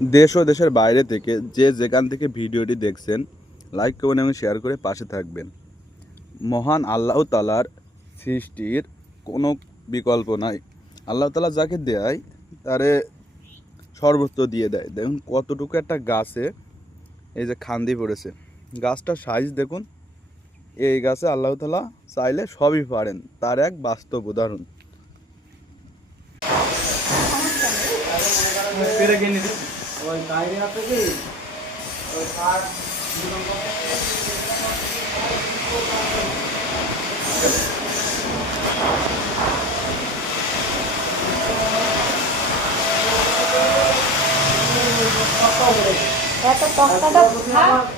দেশ ও দেশের বাইরে থেকে যে যেখান থেকে ভিডিওটি দেখছেন লাইক কমেন্ট এবং শেয়ার করে পাশে থাকবেন। মহান আল্লাহ তাআলার সৃষ্টির কোনো বিকল্প নাই। আল্লাহ তাআলা যাকে দেয় তারে সর্বত্র দিয়ে দেয়। দেখুন কতটুকু একটা গাছে এই যে খান্দি পড়েছে, গাছটার সাইজ দেখুন। এই গাছে আল্লাহ তাআলা চাইলে সবই পারেন, তার এক বাস্তব উদাহরণ। ওই বাইরে আছে কি ওই কাঠ এত তক্তাটা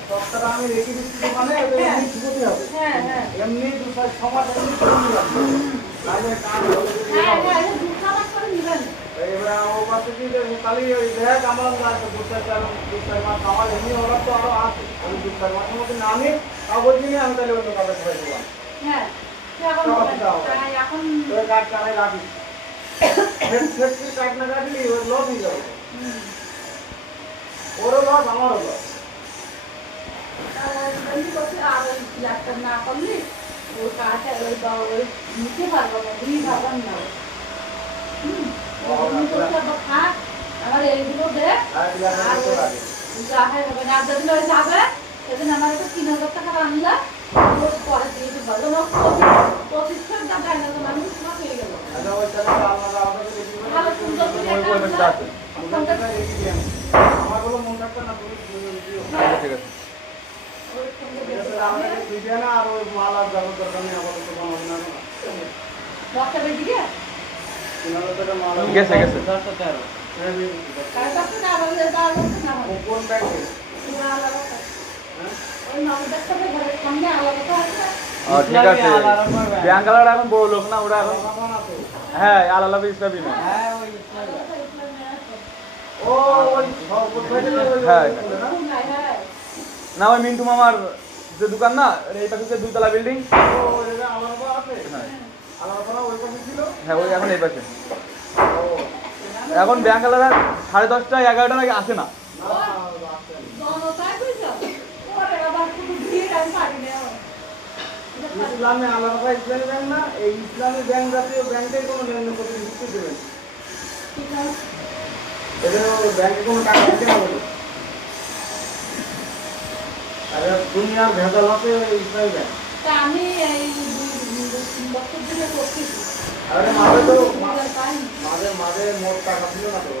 তক্তাটা আমি রেখে দিচ্ছি দোকানে এমনি ছুটি হবে। হ্যাঁ হ্যাঁ এমনি দুটো সমাজ এমনি করে নিলাম তাহলে কাজ হবে। হ্যাঁ হ্যাঁ দুধ খাবার করে নিবেন। এবারে ও পাশে কি খালি ওই দেখ আমার দু চার মাস আমার এমনি অর্ডার তো আরো আছে, আমি 2-4 মাসের মধ্যে না নিই তাও বলছি না, আমি তাহলে অন্য কাজে করে দিলাম। হ্যাঁ এখন এখন ওই কাঠ কানে রাখি ফের কাঠ না রাখলি ওর লস হয়ে যাবে, ওরও লস আমারও লস। আর ওই প্লাস্টার না করলে ওই কাঠে ওই নিতে পারবো না, ঘুরি পারবেন না। খাট আমার এইগুলো দেখ আর যাবে হবে না, যেদিন ওই যাবে সেদিন আমার একটা 3000 টাকা আনলা পরে দিয়ে দেবো। প্রতিষ্ঠান না দেয় না তো মানুষ সব হয়ে গেল। ভালো সুন্দর করে আমার বলো মন রাখতে না তুমি ঠিক আছে। আর ওই মাল আর যাবো দরকার নেই, আপাতত বানাবো না। বক্তা বেশি গে গেছে গেছে কার কাছে না বলে দাও না কোন ব্যাংকে? ওই নবদাস করে ঘরের সামনে আলাদা আছে। ঠিক আছে। ব্যাংক আলাদা এখন বড় লোক না, ওরা এখন হ্যাঁ আলাদা ইসলামী না। ও ওই হ্যাঁ হ্যাঁ না, ওই মিন্টু মামার যে দোকান না, এই পাশে যে 2 তলা বিল্ডিং। আলাদা আছে, আলাদা ওই পাশে ছিল। হ্যাঁ ওই এখন এই পাশে। এখন ব্যাংক আলাদা 10:30টা 11টা নাকি আসে না। ইসলামে আলাদা ইসলামী ব্যাংক না, এই ইসলামী ব্যাংক জাতীয় ব্যাংকের কোনো লেনদেন করতে ঢুকতে দেবেন, এদের ব্যাংকে কোনো টাকা দিতে হবে না। আর দুনিয়ার ভেজাল আছে ইসলামী ব্যাংক। আমি এই 2 বছর ধরে করছি। আরে মাঝে তো মাঝে মোট টাকা ছিল না তো,